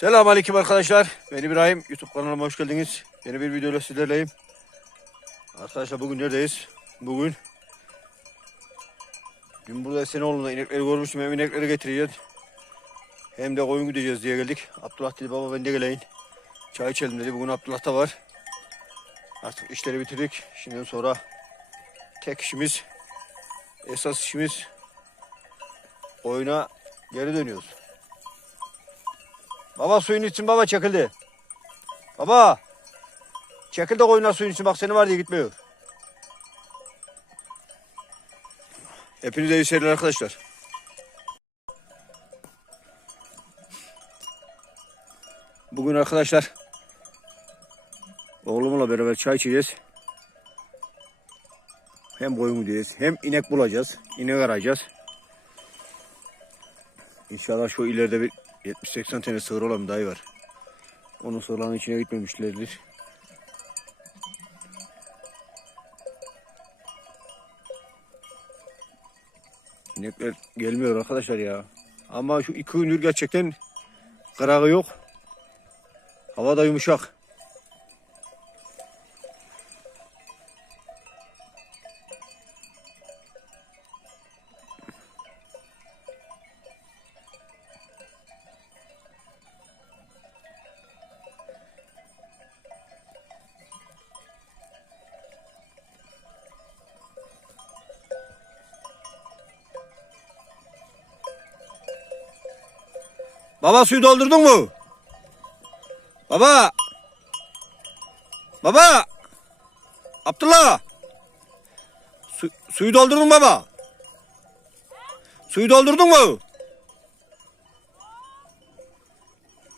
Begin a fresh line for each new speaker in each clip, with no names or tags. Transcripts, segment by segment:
Selamünaleyküm arkadaşlar. Ben İbrahim. YouTube kanalıma hoş geldiniz. Yeni bir videoyla sizlerleyim. Arkadaşlar bugün neredeyiz? Bugün Dün burada Esenoğlu'nda inekleri görmüştüm. Hem inekleri getireceğiz. Hem de koyun gideceğiz diye geldik. Abdullah dedi baba ben de geleyim. Çay içelim dedi. Bugün Abdullah da var. Artık işleri bitirdik. Şimdiden sonra tek işimiz esas işimiz oyuna geri dönüyoruz. Baba suyun için baba çekildi. Baba. Çekil de koyunlar suyun için bak seni var diye gitmiyor. Hepinize iyi seyirler arkadaşlar. Bugün arkadaşlar oğlumla beraber çay içeceğiz. Hem koyun gideceğiz hem inek bulacağız. İnek arayacağız. İnşallah şu ileride bir 70-80 tane sığır olan bir dayı var. Onun sığırların içine gitmemişlerdir. İnekler gelmiyor arkadaşlar ya. Ama şu iki gündür gerçekten kırağı yok. Hava da yumuşak. Baba suyu doldurdun mu? Baba. Baba. Abdullah. Su, suyu doldurdun mu baba. Suyu doldurdun mu?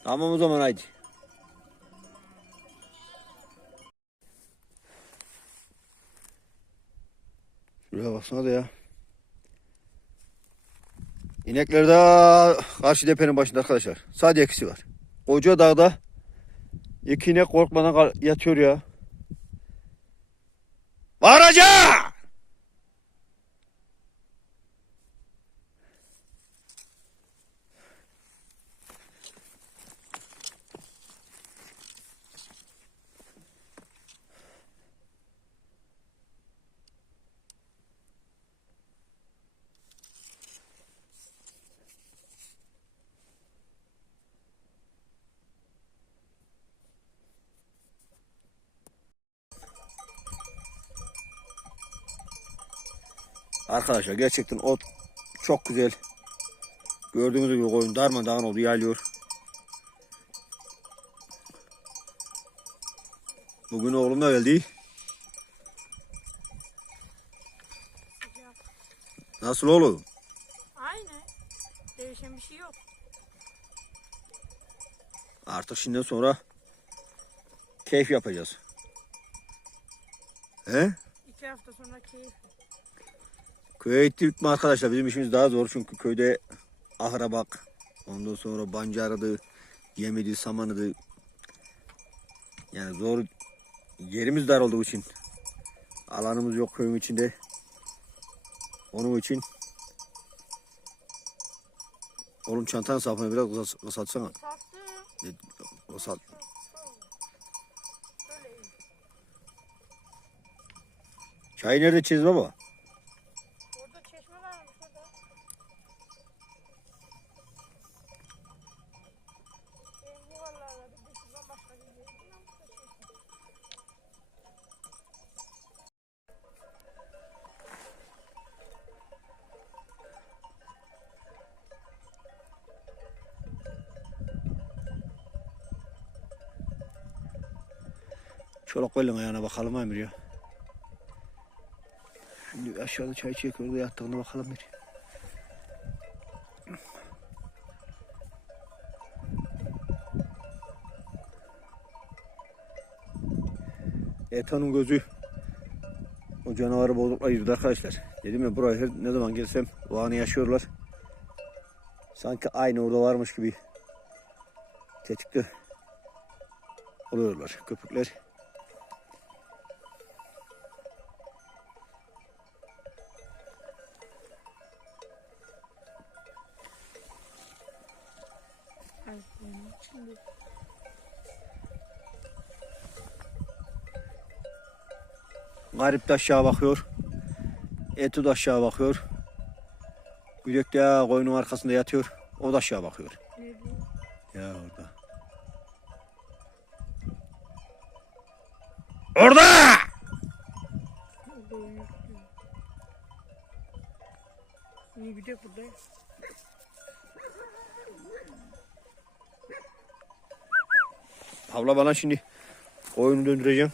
Tamam o zaman haydi. Şuraya baksana da ya. İnekler de karşı tepenin başında arkadaşlar. Sadece ikisi var. Koca dağda iki inek korkmadan yatıyor ya. Varacak! Arkadaşlar gerçekten ot çok güzel. Gördüğünüz gibi koyun darmadağın oldu yayılıyor. Bugün oğlum da geldi. Nasıl oğlum?
Aynı. Değişen bir şey yok.
Artık şimdiden sonra keyif yapacağız. He?
İki hafta sonra keyif.
Köye gittik mi arkadaşlar bizim işimiz daha zor çünkü köyde ahıra bak. Ondan sonra bancarıdı, yemidi, samanıdı. Yani zor yerimiz dar olduğu için alanımız yok köyün içinde. Onun için Oğlum çantanın sapını biraz kısaltsana. Kısalt. Çayı nerede içeceğiz baba?
Orada çeşme varmış orada. Benim yuvarlarla bir de şuradan başka bir yer. Bilmem bu da çeşme.
Çolak koyun ayağına bakalım Emir ya. Şimdi aşağıda çay içecek orada yattığına bakalım bir. Etanın gözü o canavarı boğdukla yürüdü arkadaşlar. Dedim ya buraya her, ne zaman gelsem o anı yaşıyorlar. Sanki aynı orada varmış gibi tetikte oluyorlar köpükler.
Ayıplarım şimdi.
Garip de aşağı bakıyor. Etu da aşağı bakıyor. Gülük de koyunun arkasında yatıyor. O da aşağı bakıyor.
Ne?
Ya orada. Orada!
Bir de burada.
Abla bana şimdi koyunu döndüreceğim.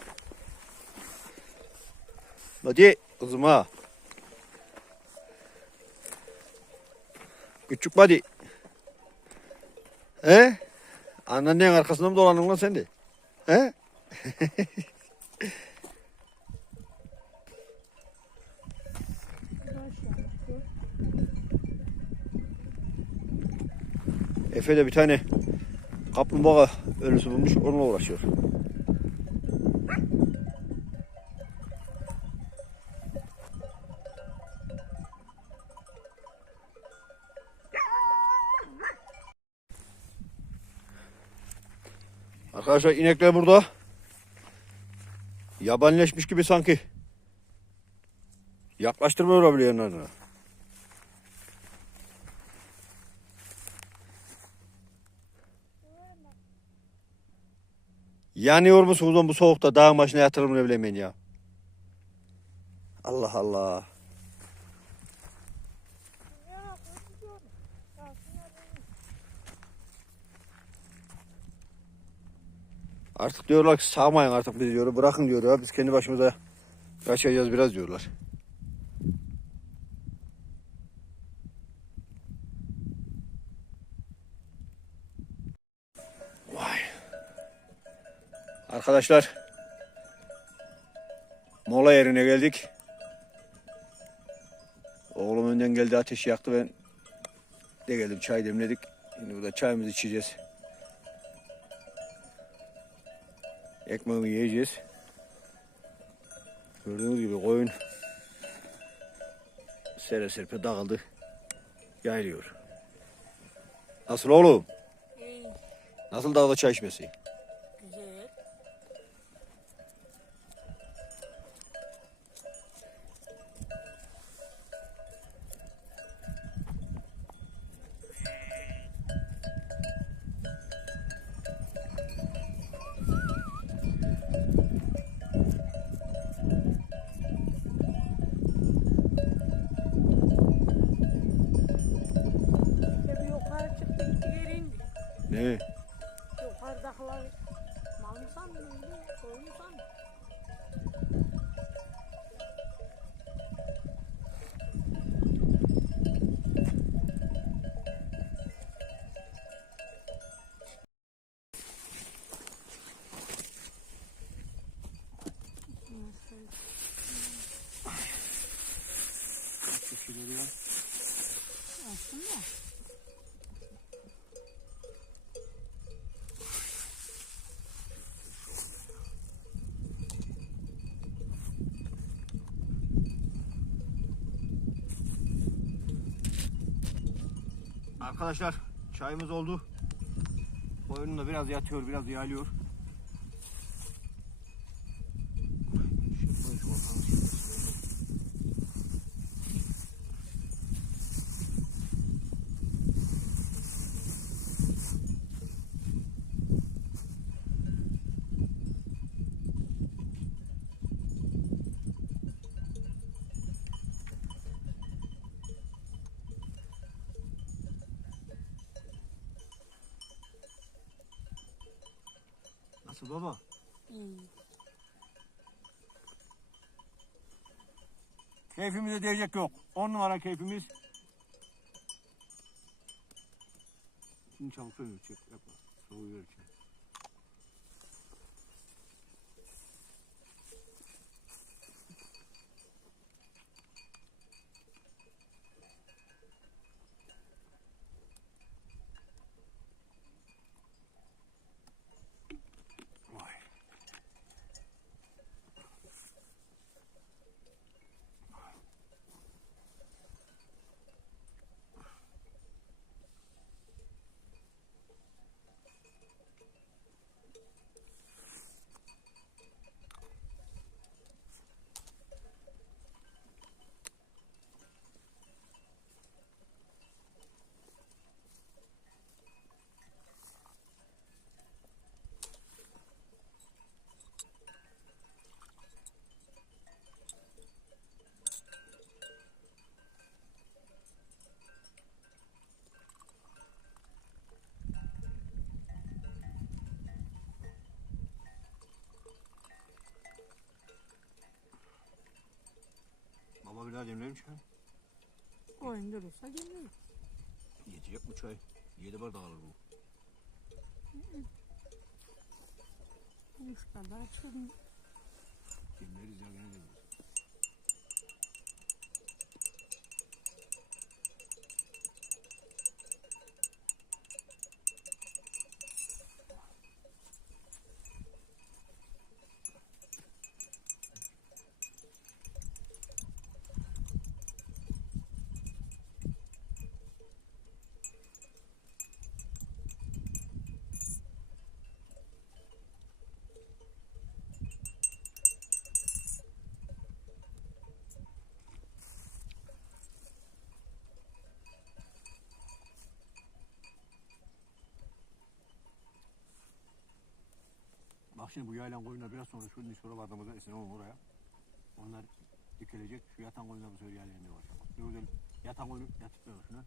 Hadi kızım ha. Küçük hadi. He? Annenin arkasında mı dolandın lan sen de? He? Efe de bir tane kaplumbağa ölüsü bulmuş onunla uğraşıyor. Arkadaşlar inekler burada. Yabanileşmiş gibi sanki. Yaklaştırmıyor bile yanlarına. Yanıyor musunuz bu soğukta dağın başına yatırım ben ya. Allah Allah.
Ya, bu gidiyor. Ya, şuna benim.
Artık diyorlar ki sağmayın artık biz diyor. Bırakın diyor ya. Biz kendi başımıza yaşayacağız biraz diyorlar. Vay. Arkadaşlar mola yerine geldik. Oğlum önden geldi ateşi yaktı ben de geldim çay demledik. Şimdi burada çayımızı içeceğiz. Ekmeğimi yiyeceğiz. Gördüğünüz gibi koyun sere serpe dağıldı. Yayılıyor. Nasıl oğlum? Nasıl dağda çay içmesi? Ne?
Yukarıdakiler mal mı sandın öyle? Koyun mu sandın? Aslında
Arkadaşlar çayımız oldu. Koyunun da biraz yatıyor, biraz yayılıyor. Nasıl baba?
iyi.
Keyfimize diyecek yok. 10 numara keyfimiz. Şimdi çabuk söyle çek yapma. Soğuyor içine. Vay. Demlerim çay.
Koyun durursa gelir.
Yetecek bu çay. Yedi bardak alır bu.
Üç kadar çıkın.
Demleriz ya gene demleriz. Bak şimdi bu yaylan koyunlar biraz sonra şunun sonra vardığımızda esine olur oraya. Onlar dikilecek. Şu yatan koyunlar bu sefer yaylanmaya başlayacak. Ne güzel yatan koyunu yatıp ver şuna.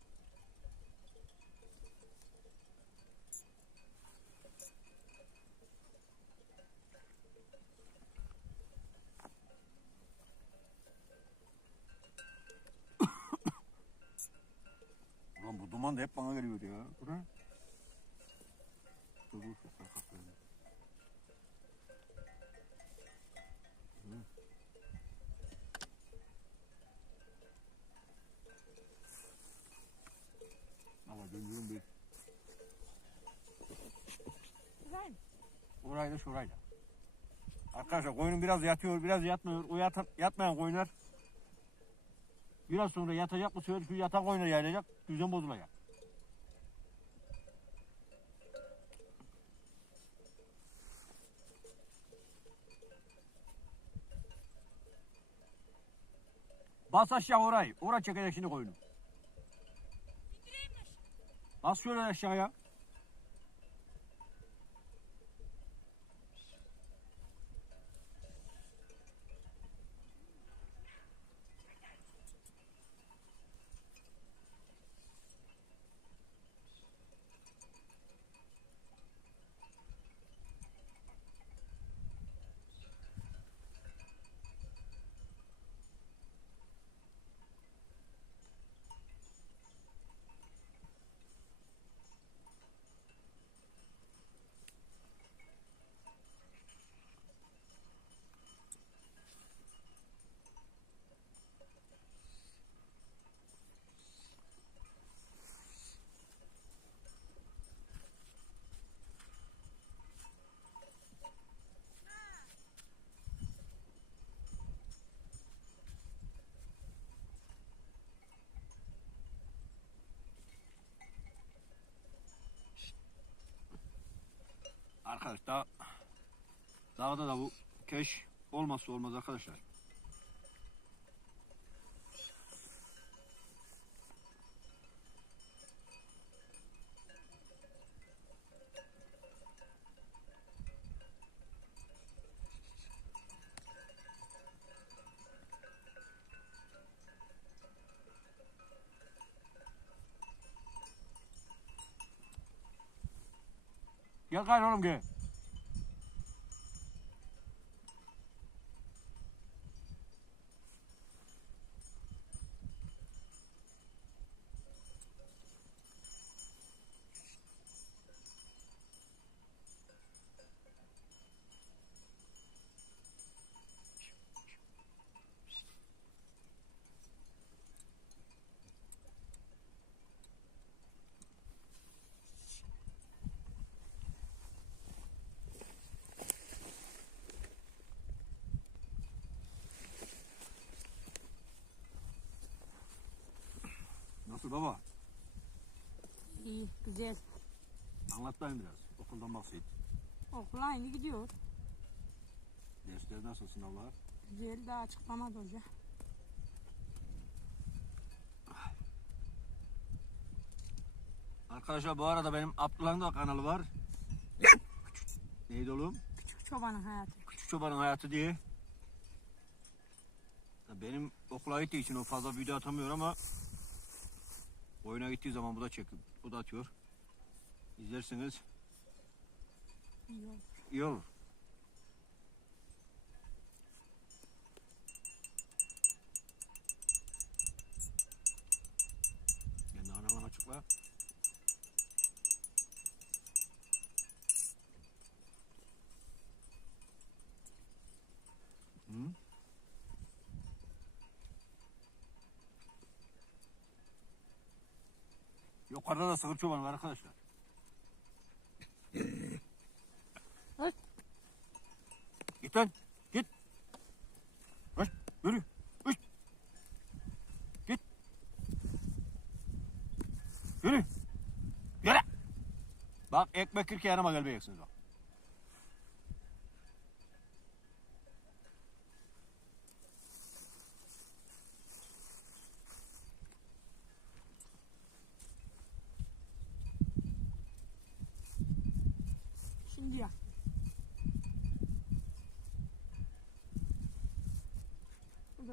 Ulan bu duman da hep bana geliyor ya. Bura. Dur dur. Kalk böyle. Orayla şurayla. Arkadaşlar koyunun biraz yatıyor, biraz yatmıyor. O yata, yatmayan koyunlar biraz sonra yatacak bu sefer şu yatan koyunlar yayılacak, düzen bozulacak. Bas aşağı orayı. Oraya çekecek şimdi koyunu. Bas şöyle aşağıya. Arkadaş dağ, dağda da bu keş olmazsa olmaz arkadaşlar. Gel gayrı oğlum gel. Nasıl baba?
İyi, güzel.
Bakayım biraz. Okuldan bahsedeyim.
Okul aynı gidiyor.
Dersler nasıl sınavlar?
Güzel, daha açıklamadı hoca.
Arkadaşlar bu arada benim Abdullah'ın da kanalı var. Neydi oğlum?
Küçük çobanın hayatı.
Küçük Çobanın Hayatı diye. Benim okula gittiği için o fazla video atamıyor ama oyuna gittiği zaman bu da çekip bu da atıyor izlerseniz
iyi olur.
İyi olur. Kendi analar açıkla. Hmm. Yukarıda da sığır çoban var arkadaşlar. Git lan. Git. Hış, yürü. Hış. Git. Yürü. Yürü. Bak ekmek kırk yanıma gelmeyeceksiniz bak.
Şimdi ya.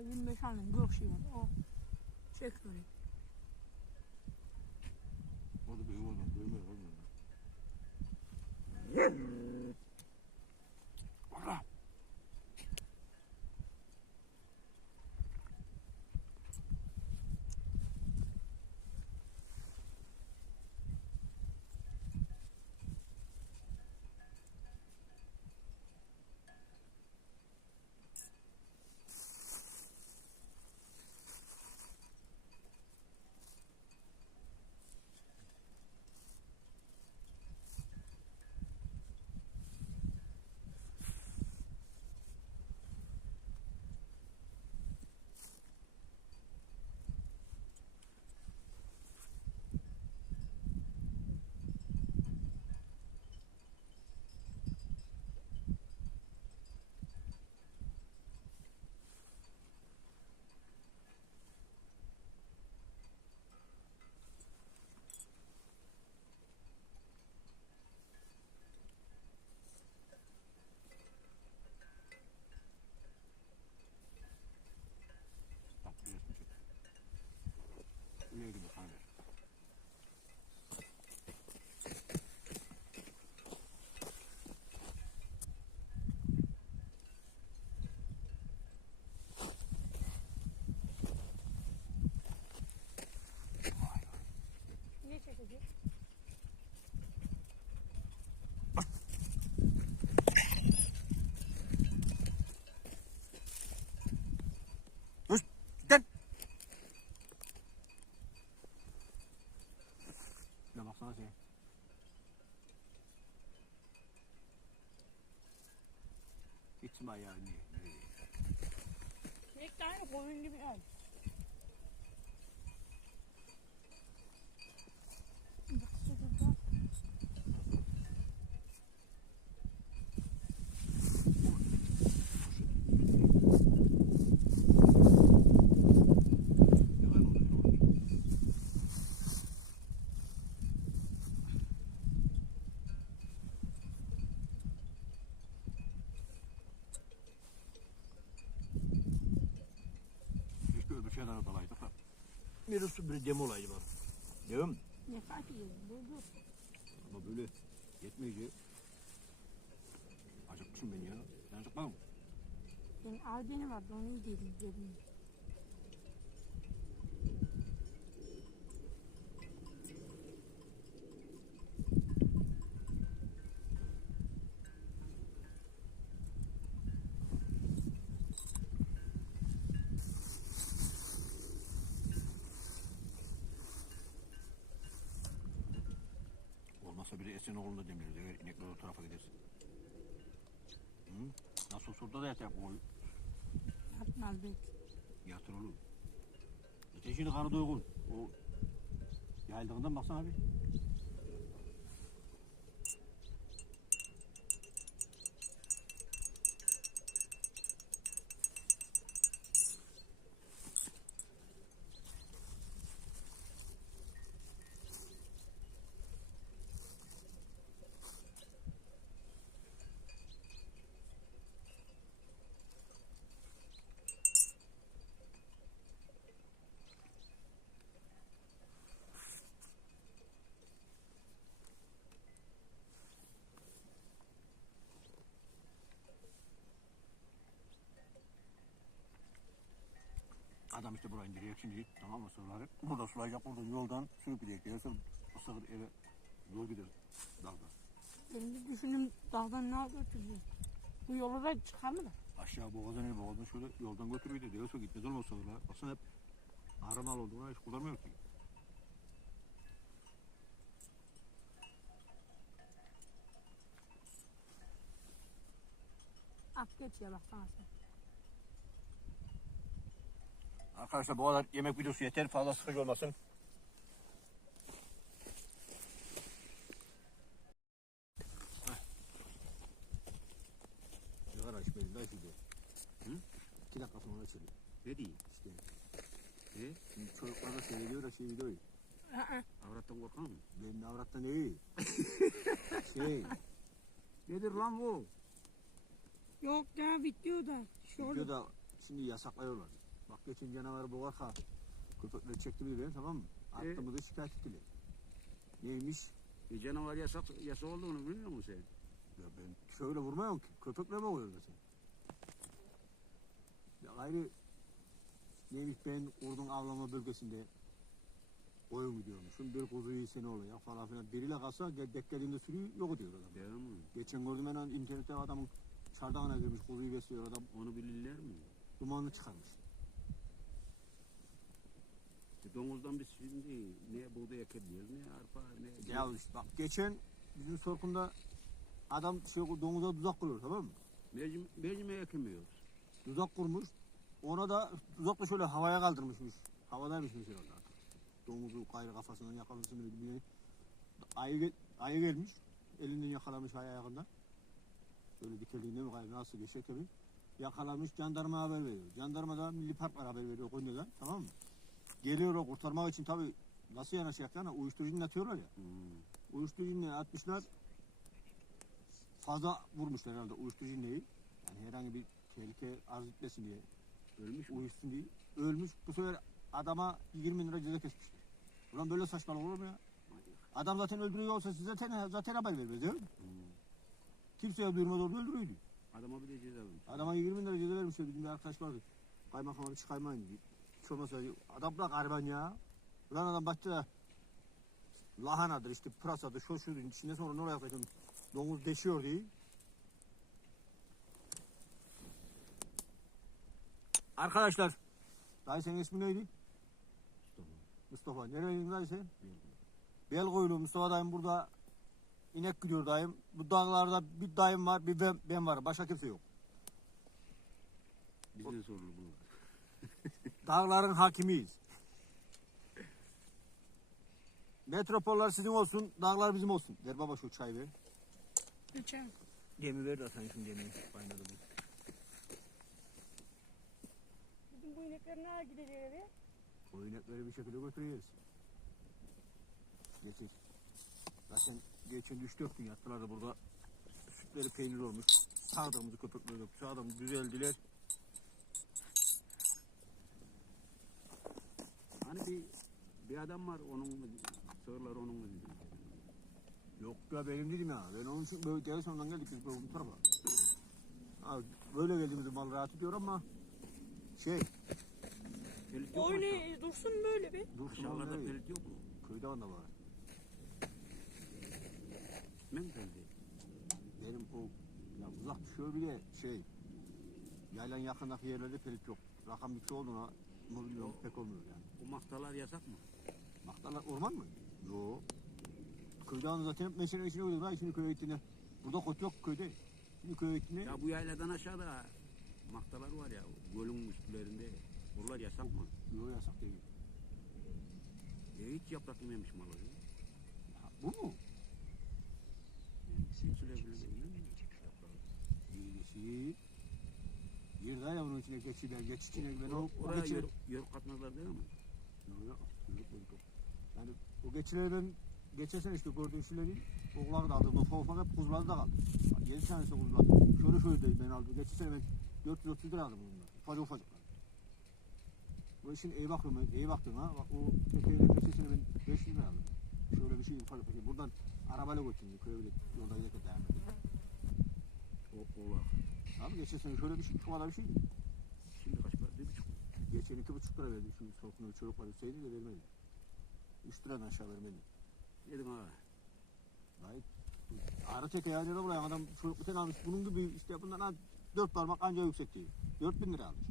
25 tane gök şey var. O çek
Gitme ya ne? ne?
Sinek de aynı koyun gibi yani. Bak şurada.
Yalan oluyor. Şeyden odalaydık da. Biri su biri dem olaydı bak. Değil mi?
Ne fark ediyor? Dur.
Ama böyle yetmeyince acıkmışım ben ya. Sen acıkmadın mı?
Benim aldeni vardı onu iyi dedim.
Olmazsa biri Esenoğlu'nda demiririz. Evet, inekler o tarafa gidersin. Hı? Nasıl orada da yatar bu koyu.
Yapmaz belki.
Yatır olur. Zaten şimdi karı doygun. O yayıldığından baksana abi. işte burayı indireyim şimdi tamam mı suları? Burada sulayacak buradan yoldan sürüp gidecek. Yarısı bu sığır eve yol gider daldan.
Benim de düşündüm daldan ne götüreceğiz? Bu yolu da çıkamıyor.
Aşağı boğazdan el boğazdan şöyle yoldan götürüyor dedi. Yarısı gitmez oğlum o. Aslında hep aramal olduğuna hiç kullanmıyor ki.
At geç ya bak sen.
Arkadaşlar bu kadar yemek videosu yeter. Fazla sıkıcı olmasın. Sigara içmedim daha şimdi.
Hı?
İki dakika sonra içelim.
Ne diyeyim?
İşte.
E?
Şimdi çocuklar da seyrediyor da şey videoyu.
Avrattan korkan mı?
Benim avratta ne iyi? şey,
Nedir lan bu?
Yok ya videoda. Şöyle.
videoda şimdi yasaklıyorlar. Bak geçen canavarı boğarka köpekleri çekti bir ben tamam mı?
Ee?
Attığımı da şikayet ettiler. Neymiş?
E canavar yasak, yasak olduğunu bilmiyor musun sen?
Ya ben şöyle vurmuyorum ki. Köpekle mi oluyor mesela? Ya gayrı neymiş ben ordun avlama bölgesinde oyun gidiyormuşum. Bir kuzuyu sene oluyor falan filan. Biriyle kalsa gel beklediğinde sürüyü yok ediyor adam.
Değil mi?
Geçen gördüm ben internette adamın çardağına girmiş kuzuyu besliyor adam.
Onu bilirler mi?
Dumanını çıkarmış.
E domuzdan biz şimdi ne buğday ekebiliyoruz, ne arpa, ne...
Ya işte bak geçen bizim sorkunda adam şey domuza tuzak kuruyor tamam mı?
Mecm, mecme ekemiyoruz.
Tuzak kurmuş. Ona da tuzakla şöyle havaya kaldırmışmış. Havadaymış mesela orada. Domuzu gayrı kafasından yakalamış mı bilmiyorum. Ayı, ayı gelmiş. Elinden yakalamış ay ayağından. Böyle dikeliğinde mi gayrı nasıl geçecek tabii. Yakalamış jandarma haber veriyor. Jandarma da milli park haber veriyor Konya'dan tamam mı? Geliyor o kurtarmak için tabii nasıl yanaşacak yani uyuşturucunu atıyorlar ya.
Hmm.
Uyuşturucu atmışlar. Fazla vurmuşlar herhalde uyuşturucu iğneyi. Yani herhangi bir tehlike arz etmesin diye.
Ölmüş mü?
Uyuşsun diye. Ölmüş. Bu sefer adama 20 lira ceza kesmişler. Ulan böyle saçmalık olur mu ya? Adam zaten öldürüyor olsa size zaten, zaten haber vermez değil mi?
Hmm.
Kimseye duyurmaz orada öldürüyordu.
Adama bir de ceza vermiş.
Adama 20 lira ceza vermişler. Bizim bir arkadaş vardı. Kaymakama hiç kaymayın diye. Olmazsa diyor, adam da gariban ya. Ulan adam bahçede lahanadır işte pırasadır şu şudur içinde sonra ne oluyor bakayım domuz deşiyor diye. Arkadaşlar dayı senin ismin neydi? Mustafa. Nereliydin dayı sen? Belkoyulu Mustafa dayım burada inek gidiyor dayım. Bu dağlarda bir dayım var bir ben, ben var. Başka kimse yok.
Bizden sorulur bunlar.
Dağların hakimiyiz. Metropollar sizin olsun, dağlar bizim olsun. Ver baba şu çay ver.
Geçen.
Gemi ver de sen şimdi gemiyi. Kaynadı bu.
Bizim bu inekler nereye gidecek eve?
O inekleri bir şekilde götürüyoruz. Geçir. Zaten geçen 3-4 gün yattılar da burada sütleri peynir olmuş. Sağdığımızı köpekleri döktü. Sağdığımız düzeldiler.
Hani bir bir adam var onun mu? Sığırlar onun mu? dedi.
Yok ya benim dedim ya. Ben onun için böyle dere sonundan geldik biz bu tarafa. Ha, böyle geldiğimizde mal rahat ediyor ama şey
Pelit yok mu? aşağı-
dursun böyle bir.
dursun
Aşağılarda
nereye?
pelit yok mu?
Köyde onda var.
Ne mi?
Benim o ya uzak düşüyor bile şey yaylan yakındaki yerlerde pelit yok. Rakam yüksek olduğuna bilmiyorum pek olmuyor yani.
O maktalar yasak mı?
Maktalar orman mı? Yok. Köyde onu zaten meşalenin içine koydum ha şimdi köye gittiğinde. Burada kot yok köyde. Şimdi köye gittiğinde
Ya bu yayladan aşağıda maktalar var ya gölün üstlerinde. Oralar yasak mı?
yok yasak değil.
E hiç yaprak yememiş malı. ya.
Bu mu?
Sen sürebilir miyim?
Birisi. Bir daha ya bunun içine geçi ben geçi içine ben o, o
Oraya
geçileri.
yor, yor katmazlar değil mi?
Yok yok. Yok yok. Yani o geçileri ben geçen sene işte gördüğüm şeyleri oğlan da aldım. Ufak ufak hep kuzuları da kaldı. Yedi tanesi kuzular. Şöyle şöyle dedi ben aldım. Geçen sene ben 430 lira aldım bunlar. Ufacık ufacıklar. Bu işin iyi bakıyorum ben. iyi baktım ha. Bak o tekeyle geçen sene ben 500 lira aldım. Şöyle bir şey ufacık ufacık. Buradan arabayla götürdüm. Köye bile yolda giderken dayanmadı.
O, oğlak.
Abi geçen sene şöyle bir şey, kadar bir şeydi.
Şimdi kaç para? Bir buçuk.
Geçen iki buçuk lira verdim şu sokuna çocuklar Hüseyin'i de vermedi. Üç liradan aşağı vermedi.
Dedim ha.
Gayet ağrı teke ya nerede buraya adam çocuk bir tane almış bunun gibi işte bundan ha, dört parmak anca yüksekti. Dört bin lira almış.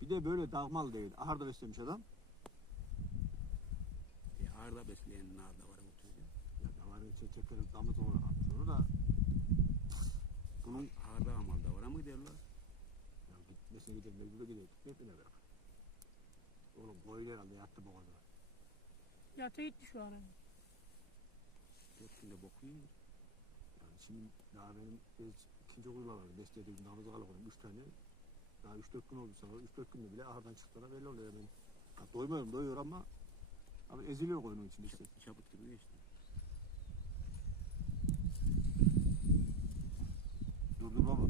Bir de böyle dağmal değil. Ahırda beslemiş adam.
E, ağırda besleyen ağırda var oturuyor.
Ya da var tekerin damız olarak almış onu da bunun ağırda amalda var mı derler. Ya gitmese gider, mecbur gider, gitmeyip ne bırak. Oğlum boyun herhalde yattı boğazı.
Yata gitti şu an.
Dört günde bokuyor.
Yani şimdi daha benim biz ikinci kuyruğa vardı. Beslediğim damızı kalıp üç tane. Daha üç dört gün oldu sana. Üç dört günde bile ağırdan çıktığına belli oluyor hemen. Yani doymuyorum doyuyor ama ama eziliyor koyunun içinde işte.
Çabuk gibi geçti.
Dur dur baba.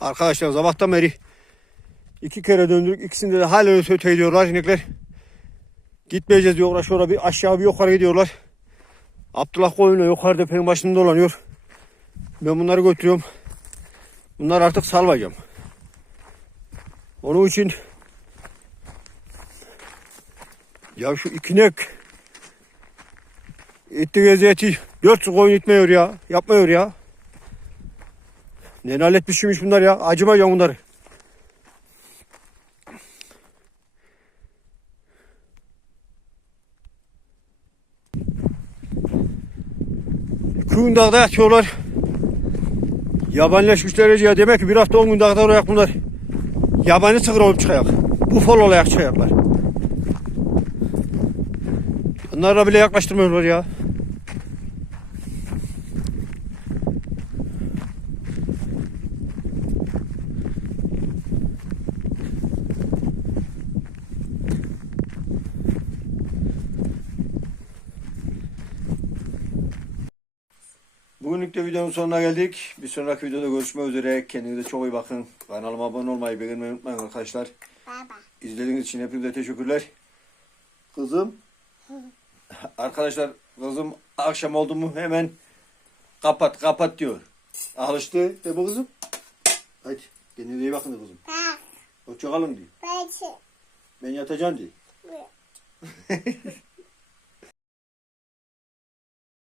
Arkadaşlar sabahtan beri iki kere döndük. İkisinde de hala öte ediyorlar inekler. Gitmeyeceğiz diyorlar. Şurada bir aşağı bir yukarı gidiyorlar. Abdullah koyunla yukarıda penin başında dolanıyor. Ben bunları götürüyorum. Bunlar artık salmayacağım. Onun için ya şu ikinek itti geziyeti dört koyun itmiyor ya. Yapmıyor ya. Ne nalet bir şeymiş bunlar ya. Acımayacağım bunları. Kuyun dağda yatıyorlar. Yabanileşmişler ya. Demek ki bir hafta on gün dağda olarak bunlar. Yabani sığır olup çıkayak. Bufal olarak çıkayaklar. Onlara bile yaklaştırmıyorlar ya. Bugünlük de videonun sonuna geldik. Bir sonraki videoda görüşmek üzere. Kendinize çok iyi bakın. Kanalıma abone olmayı, beğenmeyi unutmayın arkadaşlar.
Baba.
İzlediğiniz için hepinize teşekkürler. Kızım. Arkadaşlar kızım akşam oldu mu hemen kapat kapat diyor. Alıştı. De bu kızım. Hadi kendinize iyi bakın kızım. Hoşçakalın diyor. Ben yatacağım diyor.